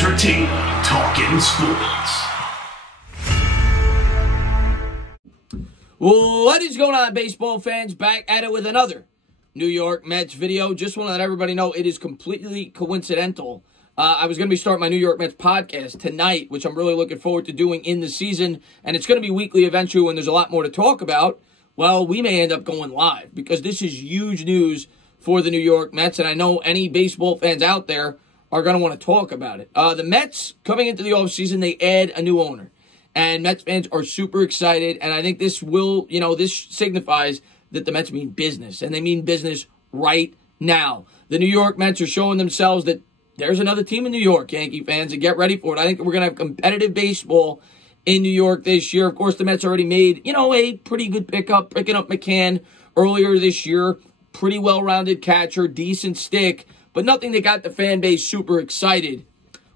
entertaining, talking sports. What is going on, baseball fans? Back at it with another New York Mets video. Just want to let everybody know it is completely coincidental. I was going to be starting my New York Mets podcast tonight, which I'm really looking forward to doing in the season. And it's going to be weekly eventually when there's a lot more to talk about. Well, we may end up going live because this is huge news for the New York Mets. And I know any baseball fans out there are going to want to talk about it. The Mets, coming into the offseason, they add a new owner. And Mets fans are super excited. And I think this will, this signifies that the Mets mean business. And they mean business right now. The New York Mets are showing themselves that there's another team in New York, Yankee fans, and get ready for it. I think we're going to have competitive baseball in New York this year. Of course, the Mets already made, a pretty good pickup, picking up McCann earlier this year. Pretty well-rounded catcher, decent stick, but nothing that got the fan base super excited.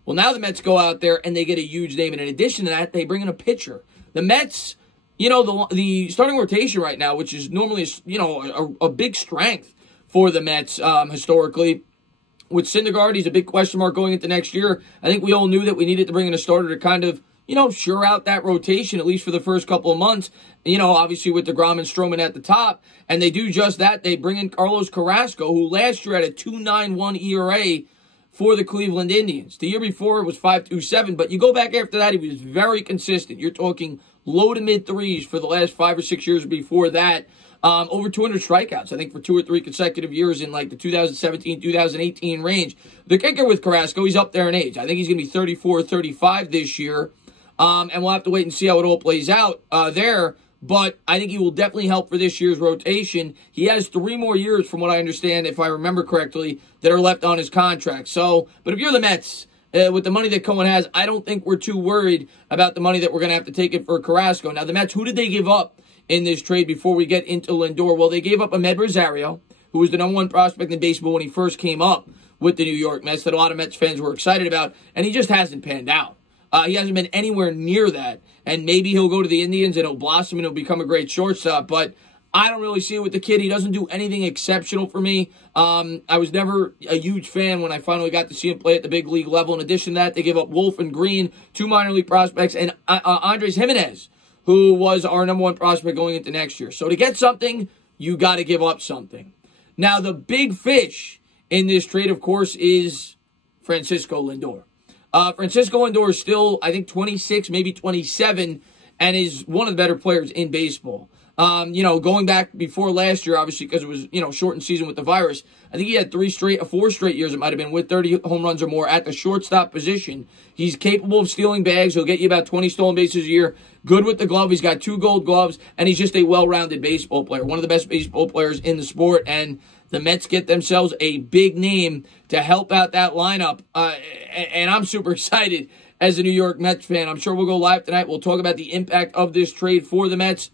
Well, now the Mets go out there and they get a huge name. And in addition to that, they bring in a pitcher. The Mets, the starting rotation right now, which is normally, a big strength for the Mets historically. With Syndergaard, he's a big question mark going into next year. I think we all knew that we needed to bring in a starter to kind of, sure out that rotation, at least for the first couple of months. Obviously with DeGrom and Stroman at the top. And they do just that. They bring in Carlos Carrasco, who last year had a 2.91 ERA for the Cleveland Indians. The year before it was 5.27, but you go back after that, he was very consistent. You're talking low to mid threes for the last 5 or 6 years before that. Over 200 strikeouts, I think, for 2 or 3 consecutive years in like the 2017, 2018 range. The kicker with Carrasco, he's up there in age. I think he's going to be 34 or 35 this year. And we'll have to wait and see how it all plays out there. But I think he will definitely help for this year's rotation. He has 3 more years, from what I understand, if I remember correctly, that are left on his contract. So, but if you're the Mets, with the money that Cohen has, I don't think we're too worried about the money that we're going to have to take it for Carrasco. Now, the Mets, who did they give up in this trade before we get into Lindor? Well, they gave up Ahmed Rosario, who was the #1 prospect in baseball when he first came up with the New York Mets, that a lot of Mets fans were excited about, and he just hasn't panned out. He hasn't been anywhere near that, and maybe he'll go to the Indians and he'll blossom and he'll become a great shortstop, but I don't really see it with the kid. He doesn't do anything exceptional for me. I was never a huge fan when I finally got to see him play at the big league level. In addition to that, they gave up Wolf and Green, 2 minor league prospects, and Andres Jimenez, who was our #1 prospect going into next year. So to get something, you got to give up something. Now, the big fish in this trade, of course, is Francisco Lindor. Francisco Lindor is still, I think, 26, maybe 27, and is one of the better players in baseball. Going back before last year, obviously, because it was, shortened season with the virus, I think he had 4 straight years, it might have been, with 30 home runs or more at the shortstop position. He's capable of stealing bags. He'll get you about 20 stolen bases a year. Good with the glove. He's got 2 gold gloves, and he's just a well-rounded baseball player, one of the best baseball players in the sport, and the Mets get themselves a big name to help out that lineup, and I'm super excited as a New York Mets fan. I'm sure we'll go live tonight. We'll talk about the impact of this trade for the Mets.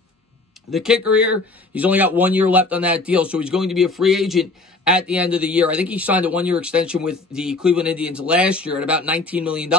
The kicker here, he's only got 1 year left on that deal, so he's going to be a free agent at the end of the year. I think he signed a 1-year extension with the Cleveland Indians last year at about $19 million,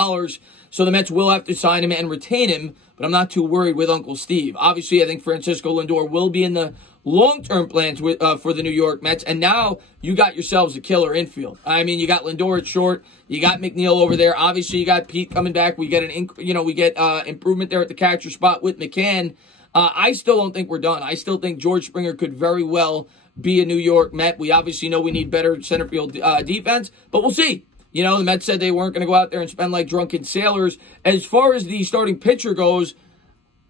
so the Mets will have to sign him and retain him, but I'm not too worried with Uncle Steve. Obviously, I think Francisco Lindor will be in the long-term plans for the New York Mets, and now you got yourselves a killer infield. I mean, you got Lindor at short, you got McNeil over there. Obviously, you got Pete coming back. We get improvement there at the catcher spot with McCann. I still don't think we're done. I still think George Springer could very well be a New York Met. We obviously know we need better center field defense, but we'll see. The Mets said they weren't going to go out there and spend like drunken sailors. As far as the starting pitcher goes,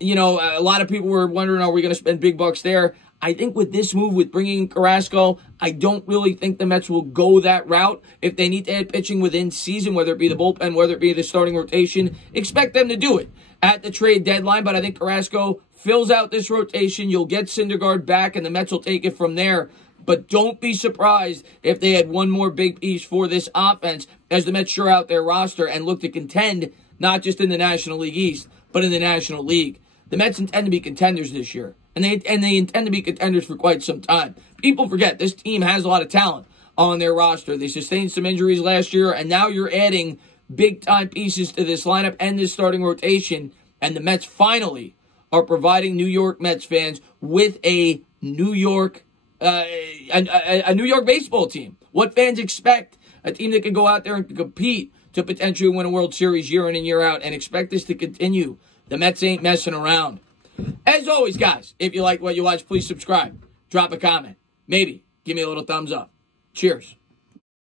a lot of people were wondering, are we going to spend big bucks there? I think with this move, with bringing in Carrasco, I don't really think the Mets will go that route. If they need to add pitching within season, whether it be the bullpen, whether it be the starting rotation, expect them to do it at the trade deadline. But I think Carrasco fills out this rotation. You'll get Syndergaard back, and the Mets will take it from there. But don't be surprised if they had one more big piece for this offense as the Mets shore out their roster and look to contend, not just in the National League East, but in the National League. The Mets intend to be contenders this year. And they intend to be contenders for quite some time. People forget this team has a lot of talent on their roster. They sustained some injuries last year, and now you're adding big-time pieces to this lineup and this starting rotation. And the Mets finally are providing New York Mets fans with a New York baseball team. What fans expect, a team that can go out there and compete to potentially win a World Series year in and year out, and expect this to continue. The Mets ain't messing around. As always, guys, if you like what you watch, please subscribe. Drop a comment. Maybe give me a little thumbs up. Cheers.